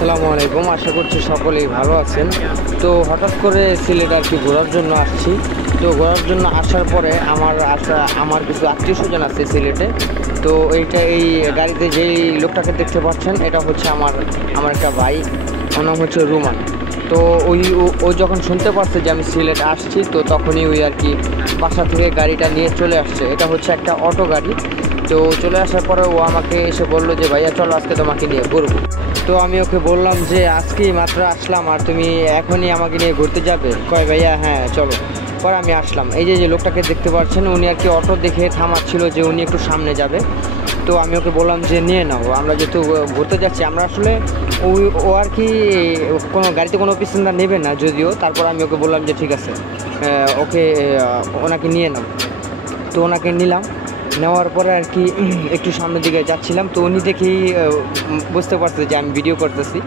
আসসালামু আলাইকুম। আশা করছি সকলেই ভালো আছেন। তো হঠাৎ করে সিলেট আর কি ঘোরার জন্য আসছি। তো ঘোরার জন্য আসার পরে আমার কিছু আত্মীয় স্বজন আছে সিলেটে। তো এই গাড়িতে যেই লোকটাকে দেখতে পাচ্ছেন এটা হচ্ছে আমার একটা ভাই, ওর নাম হচ্ছে রুমান। তো ও যখন শুনতে পারছে যে আমি সিলেট আসছি, তো তখনই ওই আর কি বাসা থেকে গাড়িটা নিয়ে চলে আসছে। এটা হচ্ছে একটা অটো গাড়ি। তো চলে আসার পরে ও আমাকে এসে বললো যে ভাইয়া চলো আজকে তোমাকে নিয়ে ঘুরবো। তো আমি ওকে বললাম যে আজকেই মাত্র আসলাম আর তুমি এখনই আমাকে নিয়ে ঘুরতে যাবে? কয় ভাইয়া হ্যাঁ চলো। পরে আমি আসলাম। এই যে লোকটাকে দেখতে পাচ্ছেন, উনি আর কি অটো দেখে থামাচ্ছিল যে উনি একটু সামনে যাবে। তো আমি ওকে বললাম যে নিয়ে নাও, আমরা যেহেতু ঘুরতে যাচ্ছি। আমরা আসলে ও আর কি কোনো গাড়িতে কোনো প্যাসেঞ্জার নেবে না যদিও। তারপর আমি ওকে বললাম যে ঠিক আছে, ওকে ওনাকে নিয়ে নাও। তো ওনাকে নিলাম। নেওয়ার পরে আর কি একটু সামনের দিকে যাচ্ছিলাম। তো উনি দেখেই বুঝতে পারছে যে আমি ভিডিও করতেছি।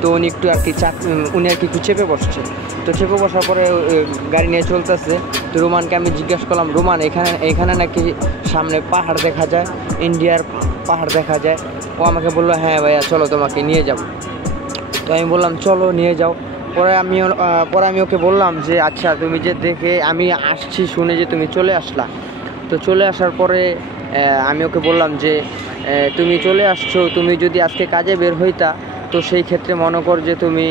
তো উনি একটু আর কি উনি আর কি একটু চেপে বসছে। তো চেপে বসার পরে গাড়ি নিয়ে চলতেছে। তো রোমানকে আমি জিজ্ঞাসা করলাম, রোমান এখানে নাকি সামনে পাহাড় দেখা যায়, ইন্ডিয়ার পাহাড় দেখা যায়? ও আমাকে বললো হ্যাঁ ভাইয়া চলো তোমাকে নিয়ে যাব। তো আমি বললাম চলো নিয়ে যাও। পরে আমি ওকে বললাম যে আচ্ছা তুমি যে দেখে আমি আসছি শুনে যে তুমি চলে আসলা। তো চলে আসার পরে আমি ওকে বললাম যে তুমি চলে আসছো, তুমি যদি আজকে কাজে বের হইতা তো সেই ক্ষেত্রে মনে কর যে তুমি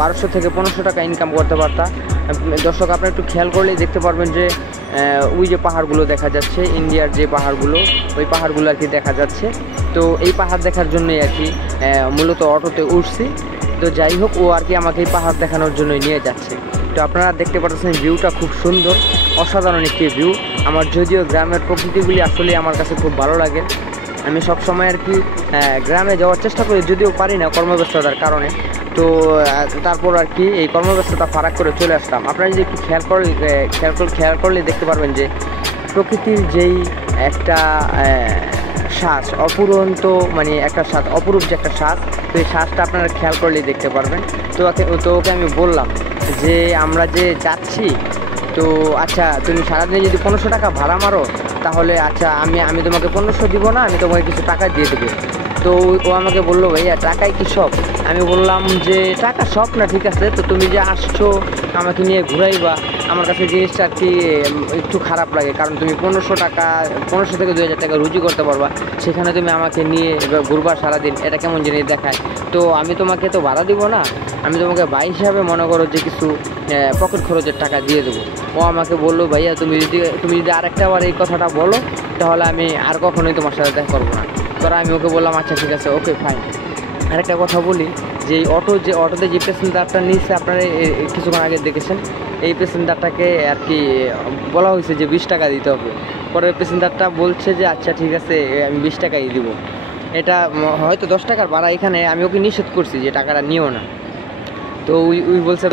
1200 থেকে 1500 টাকা ইনকাম করতে পারতা। দর্শক আপনারা একটু খেয়াল করলেই দেখতে পারবেন যে ওই যে পাহাড়গুলো দেখা যাচ্ছে, ইন্ডিয়ার যে পাহাড়গুলো, ওই পাহাড়গুলো আর কি দেখা যাচ্ছে। তো এই পাহাড় দেখার জন্যই আর কি মূলত অটোতে উঠছি। তো যাই হোক, ও আর কি আমাকে এই পাহাড় দেখানোর জন্যই নিয়ে যাচ্ছে। তো আপনারা দেখতে পাচ্ছেন ভিউটা খুব সুন্দর, অসাধারণ একটি ভিউ। আমার যদিও গ্রামের প্রকৃতিগুলি আসলে আমার কাছে খুব ভালো লাগে। আমি সব সময় আর কি গ্রামে যাওয়ার চেষ্টা করি, যদিও পারি না কর্মব্যস্ততার কারণে। তো তারপর আর কি এই কর্মব্যস্ততা ফারাক করে চলে আসলাম। আপনারা যদি একটু খেয়াল করলে দেখতে পারবেন যে প্রকৃতির যেই একটা শ্বাস অপুরন্ত, মানে একটা স্বাদ, অপরূপ যে একটা স্বাদ, তো এই শ্বাসটা আপনারা খেয়াল করলেই দেখতে পারবেন। তো ওকে আমি বললাম যে আমরা যে যাচ্ছি, তো আচ্ছা তুমি সারাদিনে যদি 1500 টাকা ভাড়া মারো তাহলে আচ্ছা আমি তোমাকে 1500 দিব না, আমি তোমাকে কিছু টাকা দিয়ে দেবো। তো ও আমাকে বললো ভাইয়া টাকাই কি সব? আমি বললাম যে টাকা সব না, ঠিক আছে, তো তুমি যে আসছো আমাকে নিয়ে ঘুরাইবা, আমার কাছে জিনিসটা আর কি একটু খারাপ লাগে। কারণ তুমি 1500 থেকে 2000 টাকা রুজি করতে পারবা, সেখানে তুমি আমাকে নিয়ে এবার ঘুরবা সারাদিন, এটা কেমন জিনিস দেখায়? তো আমি তোমাকে তো ভাড়া দিব না, আমি তোমাকে ভাই হিসাবে মনে করো যে কিছু পকেট খরচের টাকা দিয়ে দেবো। ও আমাকে বললো ভাইয়া তুমি যদি আরেকটা বার এই কথাটা বলো তাহলে আমি আর কখনোই তোমার সাথে দেখা করবো না। তো আমি ওকে বললাম আচ্ছা ঠিক আছে, ওকে ফাইন। আরেকটা কথা বলি যে অটোতে যে প্যাসেঞ্জারটা নিয়েছে আপনারা কিছুক্ষণ আগে দেখেছেন, এই প্যাসেঞ্জারটাকে আর কি বলা হয়েছে যে 20 টাকা দিতে হবে। পরে প্যাসেঞ্জারটা বলছে যে আচ্ছা ঠিক আছে আমি 20 টাকাই দিব। এটা হয়তো 10 টাকার ভাড়া, এখানে আমি ওকে নিষেধ করছি যে টাকাটা নিও না। তো ওই বলছে